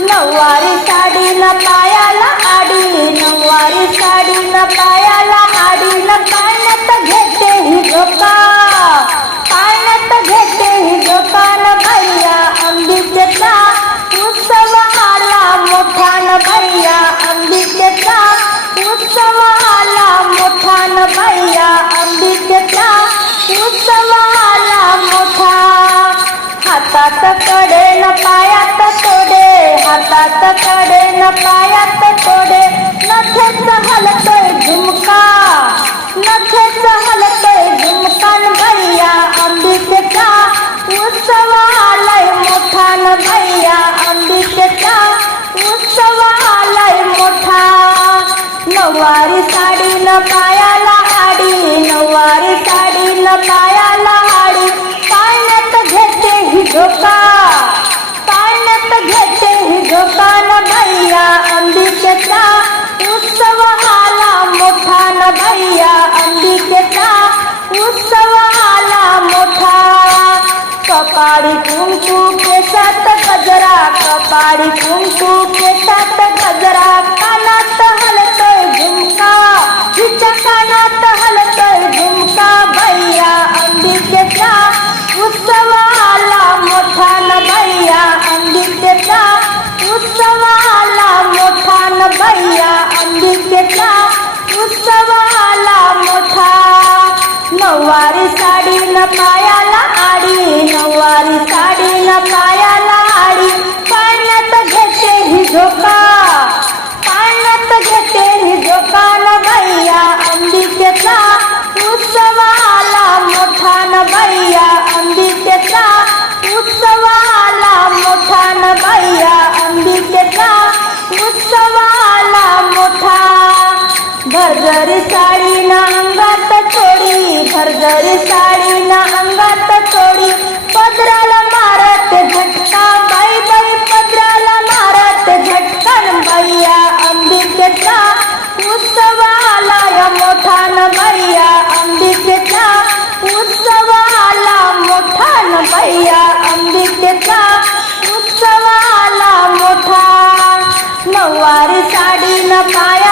नऊवारी साडीला पायाला आडी नऊवारी साडीला पायाला आडी न पाण्यात घेते ही झोका. पाण्यात घेते ही झोका न भैया अंबिकेचा. उत्सव आला मोठान भैया अंबिकेचा. उत्सव आला मोठान भैया अंबिकेचा. उत्सव आला मोठा हातात कडे न हातात कडे न पायात तोडे नथेच हलतोय झुमका नथेच हलतोय झुमकान न भैया अंबिकेचा उत्सव आलाय मोठा न भैया अंबिकेचा उत्सव आलाय मोठा नऊवारी साडी न पाय कपाळी कुंकू केसात गजरा कपाळी कुंकू केसात गजरा कानात हलतय झुमका हिच्या कानात हलतय झुमका भैया अंबिकेचा उत्सव आला मोठा न भैया अंबिकेचा उत्सव आला मोठा न भैया अंबिकेचा उत्सव आला मोठा. नऊवारी साडी न पाया आडी नववारी साडी न पायाला आडी पाण्यात घेते ही झोका पाण्यात घेते ही झोका न भैया. अंबिकेचा उत्सवाला मोठा न भैया. अंबिकेचा उत्सवाला मोठा न भैया. अंबिकेचा उत्सवाला मोठा. भरजरी साडी साडी न